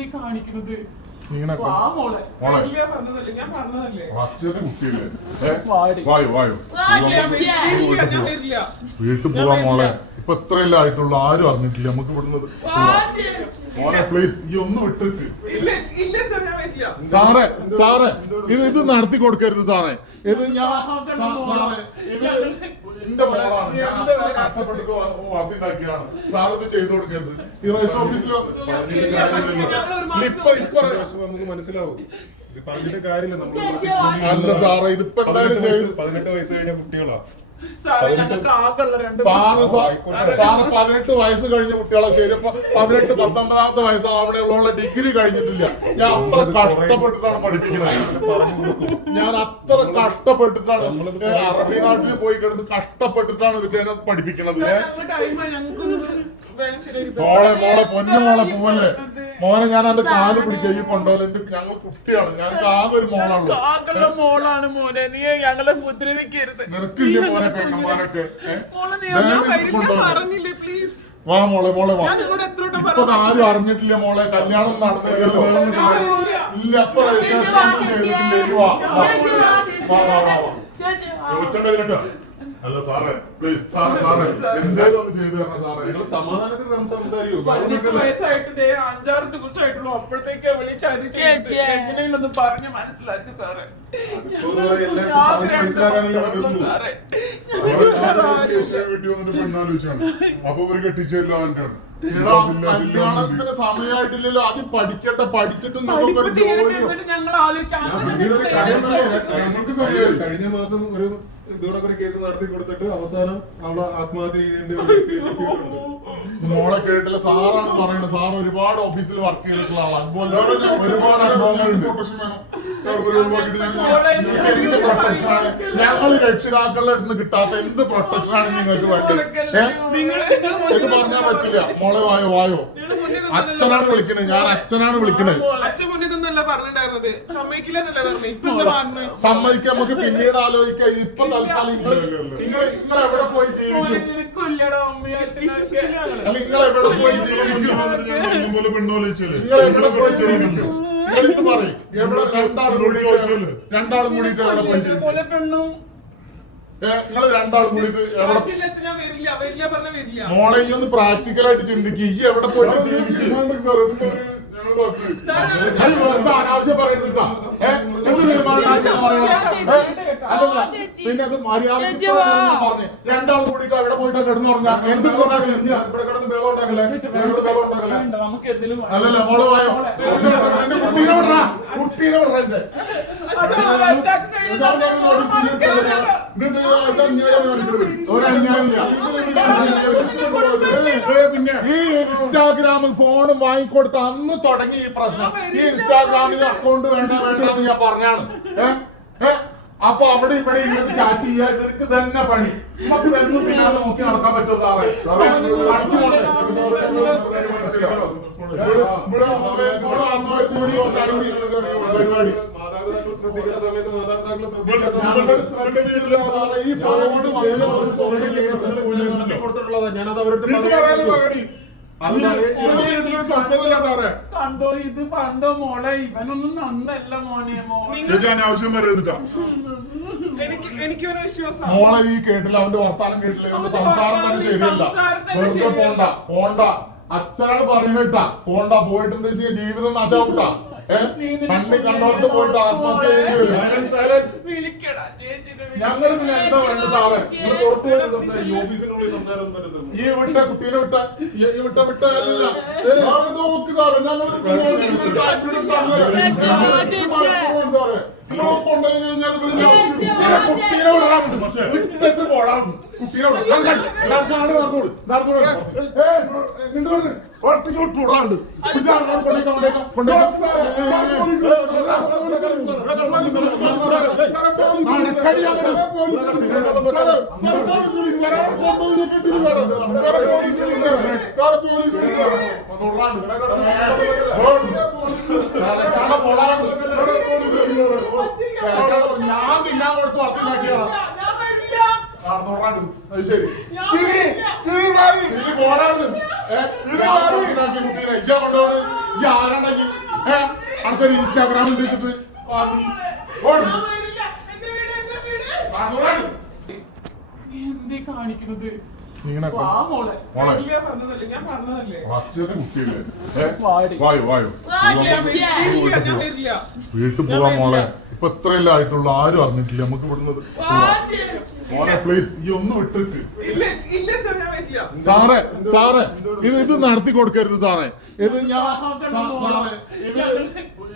നീ കാണിക്കുന്നത്? ഇങ്ങനെ വീട്ടിൽ പോവാൻ മോളെ. ഇപ്പൊ എത്രയല്ലേ ആയിട്ടുള്ളൂ, ആരും അറിഞ്ഞിട്ടില്ല. നമുക്ക് ഇവിടുന്ന് മോളെ പ്ലീസ് ഈ ഒന്ന് വിട്ടിട്ട് സാറേ ഇത് നടത്തി കൊടുക്കരുത് സാറേ. ഇത് സാറേ എന്റെ മോളാണ്, ഞാൻ കഷ്ടപ്പെട്ടിട്ട് അതുണ്ടാക്കിയാണ്. സാർ ഇത് ചെയ്തു കൊടുക്കരുത്. ഈ രജിസ്റ്റർ ഓഫീസിൽ നമുക്ക് മനസ്സിലാവും. ഇത് പറഞ്ഞിട്ട് കാര്യമില്ല. നമ്മൾ അല്ല സാറേ, ഇതിപ്പോ എന്തായാലും 18 വയസ്സ് കഴിഞ്ഞ കുട്ടികളാ. സാറ് 18 വയസ്സ് കഴിഞ്ഞ കുട്ടികളെ. ശരി, 18, 19 വയസ്സാവണേയുള്ള ഡിഗ്രി കഴിഞ്ഞിട്ടില്ല. ഞാൻ അത്ര കഷ്ടപ്പെട്ടിട്ടാണ് പഠിപ്പിക്കുന്നത്. ഞാൻ അത്ര കഷ്ടപ്പെട്ടിട്ടാണ് അറബി നാട്ടിൽ പോയി കിടന്ന് കഷ്ടപ്പെട്ടിട്ടാണ് വിജയനെ പഠിപ്പിക്കുന്നത്. മോളെ പൊന്നുമോളെ പോവല്ലേ മോനെ, ഞാൻ എന്റെ കാല് പിടിക്കുക. ഈ കൊണ്ടോലെ ഞങ്ങൾ കുട്ടിയാണ്. ഞങ്ങൾക്ക് ആകെ ഒരു മോളാണ് മോനെ. നീ ഞങ്ങളെ ഉപദ്രവിക്കരുത്. നിനക്കില്ല മോനെ പെണ്ണന്മാരൊക്കെ. വാ മോളെ വാ. ഇപ്പൊ ആരും അറിഞ്ഞിട്ടില്ല മോളെ. കല്യാണം നടന്നില്ലല്ലോ. ഇല്ല, അപ്പൊ രജിസ്ട്രേഷൻ ചെയ്തിട്ടില്ല. അല്ല സാറേ പ്ലീസ് സാറേ എന്തായാലും ഒന്ന് ചെയ്തു തരണം സാറേ. നിങ്ങൾ സമാധാനത്തിൽ സംസാരിക്കൂ. 18 വയസ്സായിട്ട് 5-6 ദിവസമായിട്ടുള്ളൂ. അപ്പോഴത്തേക്ക് വിളിച്ചത് എങ്ങനെയും ഒന്ന് പറഞ്ഞ് മനസ്സിലാക്കി സാറേ. അപ്പൊ ഒരു കെട്ടിച്ചല്ലോ. കല്യാണത്തിന് സമയമായിട്ടില്ലല്ലോ. ആദ്യം പഠിക്കട്ടെ. പഠിച്ചിട്ട് ഞങ്ങൾ കഴിഞ്ഞ മാസം ഒരു ഇതോടൊക്കെ ഒരു കേസ് നടത്തി കൊടുത്തിട്ട് അവസാനം അവളെ ആത്മഹത്യ ചെയ്യേണ്ടി മോളെ കേട്ടില്ല. സാറാണ് പറയുന്നത്. സാർ ഒരുപാട് ഓഫീസിൽ വർക്ക് ചെയ്തിട്ടുള്ള ആളാണ്. അതുപോലെ ഒരുപാട് അനുഭവങ്ങളുണ്ട്. എന്ത് പ്രൊട്ടക്ഷനാണ് ഞങ്ങൾ രക്ഷിതാക്കളുടെ അടുത്ത് കിട്ടാത്ത എന്ത് പ്രൊട്ടക്ഷനാണ് നിങ്ങൾക്ക് വേണ്ടത്? ഇത് പറഞ്ഞാൽ പറ്റില്ല. മോളെ വായോ. അച്ഛനാണ് വിളിക്കണേ. ഞാൻ അച്ഛനാണ് വിളിക്കണേ. സമ്മതിക്കാൻ നമുക്ക് പിന്നീട് ആലോചിക്കാം. ഇപ്പൊ തൽക്കാലം നിങ്ങൾ എവിടെ പോയി ജീവിക്കും? നിങ്ങൾ എവിടെ പോയി ജീവിക്കും? നിങ്ങൾ എവിടെ പോയി ജീവിക്കും? ഇത് പറയും. എവിടെ രണ്ടാളും കൂടിയിട്ട് എവിടെ പോയി ജീവിക്കും? നിങ്ങൾ രണ്ടാളും കൂടിയിട്ട് എവിടെ? മോളെ ഒന്ന് പ്രാക്ടിക്കലായിട്ട് ചിന്തിക്കുക. ഈ എവിടെ പോയിട്ട് ജീവിക്കും? അനാവശ്യം പറയുന്നില്ല. പിന്നെ അത് മര്യാദ പറഞ്ഞു. രണ്ടാളും കൂടിയിട്ട് എവിടെ പോയിട്ട് കിടന്നുറങ്ങാം. എന്ത് അല്ലല്ല മോളെ വായോ. കുട്ടീനെ വിടറാ. ഈ ഇൻസ്റ്റാഗ്രാമിൽ ഫോണും വാങ്ങിക്കൊടുത്ത് അന്ന് തുടങ്ങി ഈ പ്രശ്നം. ഈ ഇൻസ്റ്റാഗ്രാമിൽ അക്കൗണ്ട് വേണ്ടെന്ന് ഞാൻ പറഞ്ഞാണ്. അപ്പൊ അവിടെ ഇവിടെ ഇങ്ങോട്ട് ചാറ്റ് ചെയ്യാ. ഇവർക്ക് തന്നെ പണി. നമുക്ക് തന്നെ പിന്നാലെ നോക്കി നടക്കാൻ പറ്റുമോ സാറേ? മാതാപിതാക്കൾ ശ്രദ്ധിക്കുന്ന സമയത്ത് മാതാപിതാക്കളെ കൊടുത്തിട്ടുള്ളതാ. ഞാനത് അവരുടെ കണ്ടോ ഇത് കണ്ടോ മോളെ. ഇവനൊന്നും നന്നല്ല മോനെ. ആവശ്യം വരരുതാ. എനിക്കൊരു വിശ്വാസം. മോളെ ഈ കേട്ടില്ല. അവന്റെ വർത്താനം കേട്ടില്ല. അവന്റെ സംസാരം തന്നെ ശരിയല്ല. വെറുതെ പോണ്ട. അച്ഛനാണ് പറയുന്നിട്ടാ. പോയിട്ട് എന്താ ചെയ്യാ? ജീവിതം നാശാവൂട്ടാ. കണ്ണി കണ്ടോടത്ത് പോയിട്ട് ആത്മഹത്യ ചെയ്യേണ്ടി വരും. ഞങ്ങൾ പിന്നെ എന്താ വേണ്ട സാറേ? ഈ വിട്ട കുട്ടീനെ വിട്ടല്ല. നോക്ക് സാറേ, ഞങ്ങൾ സാറേ കൊണ്ടുപോയി കഴിഞ്ഞാൽ കുട്ടീനെ വിടാറുണ്ട്. വിട്ടിട്ട് പോടാറുണ്ട്. കുട്ടീനെ നടന്നോട് വിടാറുണ്ട്. ഞാൻ തിന്നാൻ കൊടുത്ത് വളർത്തിനാക്കിയാണ്. ശരി കുട്ടീനെ ഇജ്ജ കൊണ്ടുപോണ്. ആരാണെങ്കിൽ ആൾക്കൊരു ഇൻസ്റ്റാഗ്രാമിൽ വെച്ചിട്ട് എന്തേ കാണിക്കുന്നത്? ഇങ്ങനെ വാ മോളെ. മോളെ. ഞാൻ പറഞ്ഞതല്ലേ, ഞാൻ പറഞ്ഞതല്ലേ. അച്ഛന്റെ കുട്ടിയല്ലേ വാടി. വായോ വായോ ഞാൻ വരില്ല. വീട്ടിൽ പോവാൻ മോളെ. ഇപ്പൊ എത്രയല്ലേ ആയിട്ടുള്ളൂ, ആരും അറിഞ്ഞിട്ടില്ല. നമുക്ക് വിടുന്നത് മോളെ പ്ലീസ് ഈ ഒന്ന് വിട്ടിട്ട്. ഇല്ല ഇല്ല അച്ഛാ, ഞാൻ വരില്ല. സാറേ ഇത് നടത്തി കൊടുക്കരുത് സാറേ. ഇത് ഞാൻ സാറേ ഇത്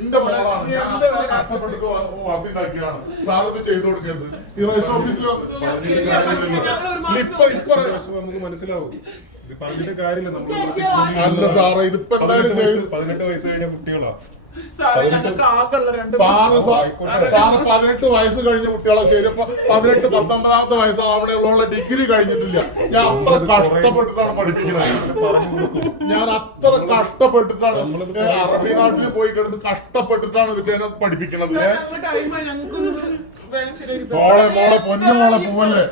എന്റെ മോളാണ്. ഞാൻ അത്ര കഷ്ടപ്പെട്ടിട്ട് വളർത്തിണ്ടാക്കിയാണ്. സാർ ഇത് ചെയ്തു കൊടുക്കരുത്. ഈ രജിസ്റ്റർ ഓഫീസിൽ നമുക്ക് മനസ്സിലാവും. ഇത് പറഞ്ഞിട്ട് കാര്യമില്ല. നമ്മൾ അല്ല സാറേ ഇതിപ്പോ എന്തായാലും ചെയ്തു. 18 വയസ്സ് കഴിഞ്ഞ കുട്ടികളാ. സാറേ ഞങ്ങൾക്ക് ആകെയുള്ള രണ്ട് സാറ് 18 വയസ്സ് കഴിഞ്ഞ കുട്ടികളെ ശരി. ഇപ്പൊ 18, 19 വയസ്സാവണേ ഉള്ള ഡിഗ്രി കഴിഞ്ഞിട്ടില്ല. ഞാൻ അത്ര കഷ്ടപ്പെട്ടിട്ടാണ് പഠിപ്പിക്കുന്നത്. ഞാൻ അത്ര കഷ്ടപ്പെട്ടിട്ടാണ് അറബി നാട്ടിൽ പോയി കിടന്ന് കഷ്ടപ്പെട്ടിട്ടാണ് ഇവറ്റേനെ പഠിപ്പിക്കുന്നത്. മോളെ പൊന്നു മോളെ പോവല്ലേ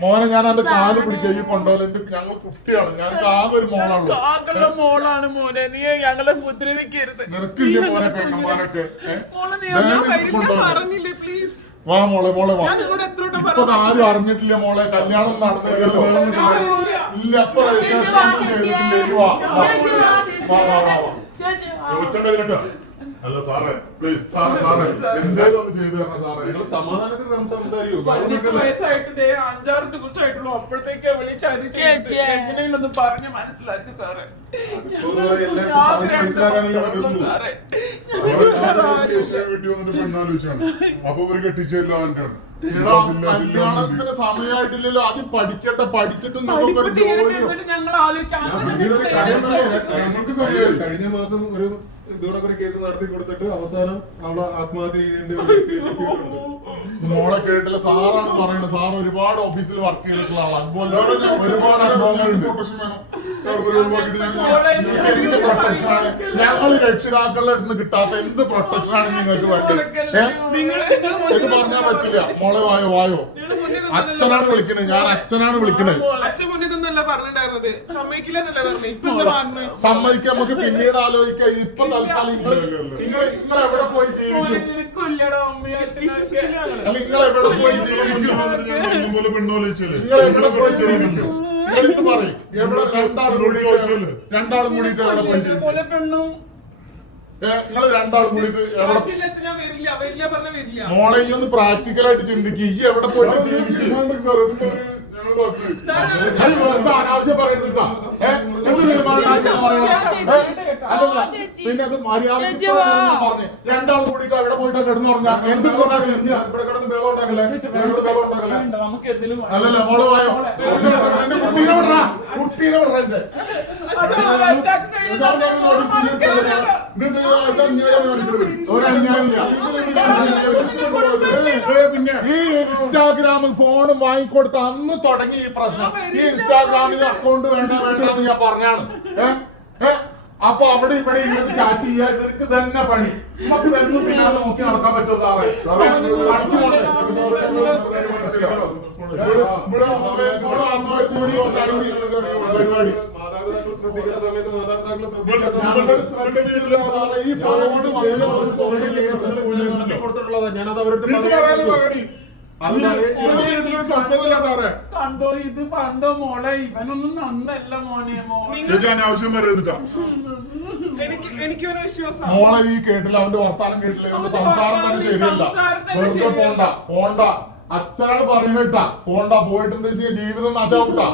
മോനെ. ഞാൻ എന്റെ കാല് പിടിക്കുക ഈ കൊണ്ടുപോലെ. ഞങ്ങൾ കുട്ടിയാണ്. ഞങ്ങൾക്ക് ആകെ ഒരു മോളാണ്. മോളാണ് മോനെ, നീ ഞങ്ങളെ ഉപദ്രവിക്കരുത്. നിനക്കില്ലേ മോനെ പെങ്ങന്മാരൊക്കെ? പറഞ്ഞില്ലേ പ്ലീസ്. വാ മോളെ വാ. എത്ര ഇപ്പൊ ആരും അറിഞ്ഞിട്ടില്ല മോളെ. കല്യാണം നടന്നില്ലല്ലോ. ഇല്ല അപ്പൊ രജിസ്ട്രേഷൻ ചെയ്തിട്ടില്ലേ? വാ അല്ല സാറേ പ്ലീസ് സാറേ എന്തേലും ഒന്ന് ചെയ്തു തരണം സാറേ. നിങ്ങൾ സമാധാനത്തിൽ സംസാരിക്കൂ. 18 വയസ്സായിട്ട് 5-6 ദിവസമായിട്ടുള്ളൂ. അപ്പോഴത്തേക്ക് വിളിച്ചത് എങ്ങനെയെങ്കിലും ഒന്ന് പറഞ്ഞ് മനസ്സിലാക്കി സാറേ. സാറേ വീട്ടിൽ വന്നിട്ട് പെണ്ണാലോചിച്ചാണ്. അപ്പൊ ഒരു കെട്ടിച്ചല്ലോ അവന്റെ കല്യാണത്തിന് സമയമായിട്ടില്ലല്ലോ. ആദ്യം പഠിക്കട്ടെ. പഠിച്ചിട്ട് ഞങ്ങൾ ആലോചിക്കാം. ഞങ്ങൾക്ക് സമയമായി. കഴിഞ്ഞ മാസം ഒരു ഇതോടൊക്കെ ഒരു കേസ് നടത്തി കൊടുത്തിട്ട് അവസാനം അവിടെ ആത്മഹത്യ ചെയ്യേണ്ടി മോളെ കേട്ടില്ല. സാറാണ് പറയുന്നത്. സാർ ഒരുപാട് ഓഫീസിൽ വർക്ക് ചെയ്തിട്ടുള്ള ആളാണ്. അതുപോലെ ഒരുപാട് അനുഭവങ്ങളുണ്ട്. ഞങ്ങൾ രക്ഷിതാക്കളുടെ അടുത്ത് നിന്ന് കിട്ടാത്ത എന്ത് പ്രൊട്ടക്ഷനാണ് നിങ്ങൾക്ക് വേണ്ടത്? ഇത് പറഞ്ഞാൽ പറ്റില്ല. മോളെ വായോ. അച്ഛനാണ് വിളിക്കുന്നത്. ഞാൻ അച്ഛനാണ് വിളിക്കുന്നത്. സമ്മതിക്കാൻ നമുക്ക് പിന്നീട് ആലോചിക്കാം. ഇപ്പൊ തൽക്കാലം നിങ്ങൾ എവിടെ പോയി ജീവിക്കും? നിങ്ങൾ എവിടെ പോയി ജീവിക്കും? നിങ്ങൾ എവിടെ പോയി ജീവിക്കും? ഇത് പറയും. എവിടെ രണ്ടാളും കൂടിയിട്ട് എവിടെ പോയി ജീവിക്കും? നിങ്ങൾ രണ്ടാളും കൂടിയിട്ട് എവിടെ? മോളെ ഈ ഒന്ന് പ്രാക്ടിക്കലായിട്ട് ചിന്തിക്കുക. ഈ എവിടെ പോയിട്ട് ജീവിക്കും? അനാവശ്യം പറയരുത്. പിന്നെ അത് മര്യാദ പറഞ്ഞു. രണ്ടാളും കൂടിയിട്ട് എവിടെ പോയിട്ടാ കിടന്നു പറഞ്ഞാൽ എന്ത് അല്ലല്ല മോള് പോയോ? എന്റെ കുട്ടീനെ വിടറ. ഈ ഇൻസ്റ്റാഗ്രാമിൽ ഫോണും വാങ്ങിക്കൊടുത്ത് അന്ന് തുടങ്ങി ഈ പ്രശ്നം. ഈ ഇൻസ്റ്റാഗ്രാമിൽ അക്കൗണ്ട് വേണ്ടെന്ന് ഞാൻ പറഞ്ഞാണ്. അപ്പൊ അവിടെ ഇവിടെ ഇരുന്ന് ചാറ്റ് ചെയ്യാൻ ഇവർക്ക് തന്നെ പണി. നമുക്ക് തന്നെ പിന്നാലെ നോക്കി നടക്കാൻ പറ്റുമോ സാറേ? മാതാപിതാക്കൾ ശ്രദ്ധിക്കുന്ന സമയത്ത് മാതാപിതാക്കളെ ശ്രദ്ധിക്കില്ല സാറേ. ഈ ഫോണ് കൊടുത്തിട്ടുള്ളതാ. ഞാനത് അവരുടെ കണ്ടോ ഇത് പണ്ടോ മോളെ. ഇവനൊന്നും നന്നല്ല മോനെ. ആവശ്യം വരരുതാ. എനിക്ക് ഒരു വിശ്വാസം. മോളെ ഈ കേട്ടില്ല. അവന്റെ വർത്താനം കേട്ടില്ല. അവന്റെ സംസാരം തന്നെ ശരിയല്ല. വെറുതെ പോണ്ട. അച്ഛനാണ് പറയുന്നിട്ടാ. പോയിട്ട് എന്താ ചെയ്യാ? ജീവിതം നാശാവൂട്ടാ.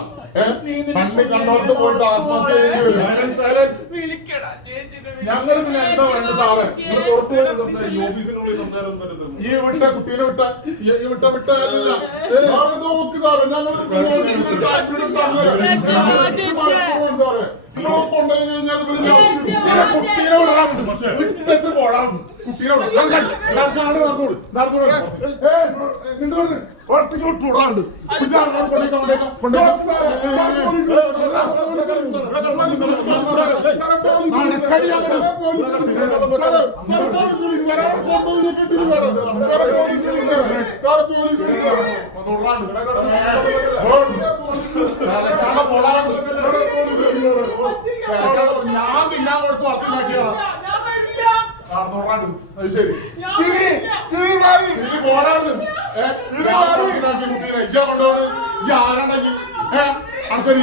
കണ്ണി കണ്ടോടത്ത് പോയിട്ട് ആത്മഹത്യ ചെയ്യേണ്ടി വരും. ഞങ്ങൾ പിന്നെ എന്താ വേണ്ട സാറേ? ഓഫീസിനുള്ളിൽ സംസാരം പറ്റുന്നു. ഈ വിട്ട കുട്ടീനെ വിട്ടല്ല നോക്ക് സാറേ. ഞങ്ങൾ സാറേ കൊണ്ടുപോയി കഴിഞ്ഞാൽ കുട്ടീനെ വിട്ടിട്ട് പോടാ. കുട്ടീനെ ഞാൻ തിന്നാൻ കൊടുത്തു. അത്തിനാക്കിയാണ് നോക്കാണ്ട് അത് ശരി സിരി സിരി മാറി ഇതിന് പോണായിരുന്നു കുട്ടീനെ ഇജ്ജ കൊണ്ടുപോണ് ഇജ്ജ് ആരാണ്ടാ അനക്കൊരു